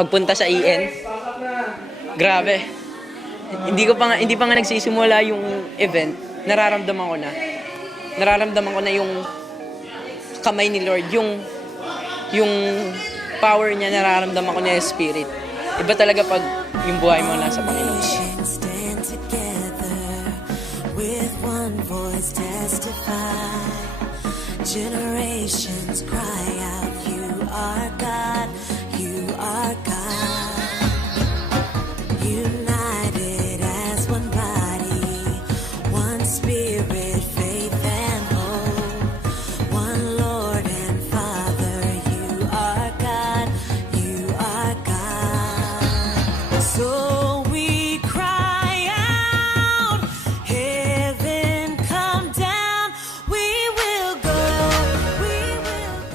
pagpunta sa EN. Grabe. Hindi pa nga nagsisimula yung event, nararamdaman ko na yung kamay ni Lord, yung power niya, nararamdaman ko na yung spirit. Iba talaga pag yung buhay mo nasa Panginoon. Stand together with one voice testify. Generations cry out, you are God, you are God. United as one body, one spirit, faith and hope. One Lord and Father, you are God, you are God. So we cry out, heaven come down, we will go, we will go.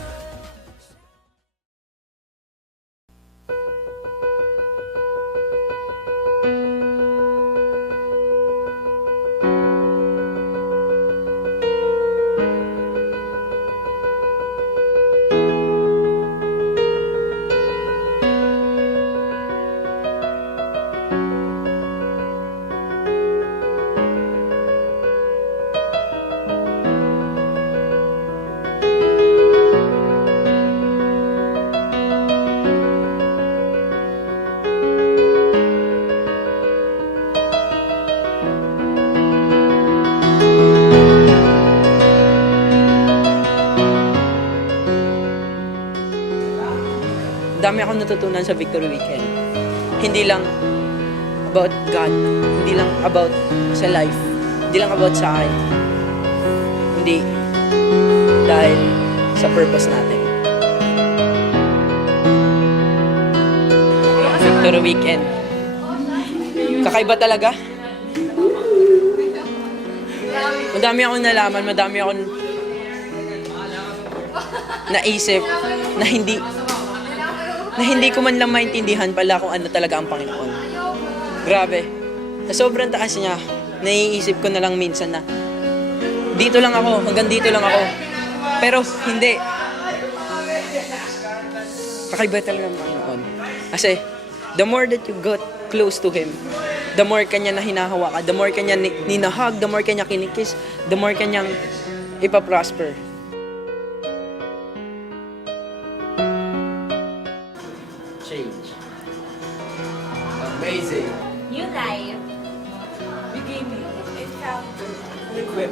Dami akong natutunan sa Victory Weekend. Hindi lang about God, hindi lang about sa life, hindi lang about sa akin. Hindi dahil sa purpose natin. Victory Weekend. Kakaiba talaga. Madami akong nalaman, madami akong naisip na hindi ko man lang maintindihan pala kung ano talaga ang Panginoon. Grabe. Sa sobrang taas niya, naiisip ko na lang minsan na dito lang ako, hanggang dito lang ako. Pero hindi. Kakaiba talaga ang Panginoon. Kasi the more that you got close to Him, the more kanya na hinahawa ka, the more kanya ninahag, the more kanya kinikis, the more kanyang ipaprosper. Change. Amazing. New life. Beginning. It felt good. Equip.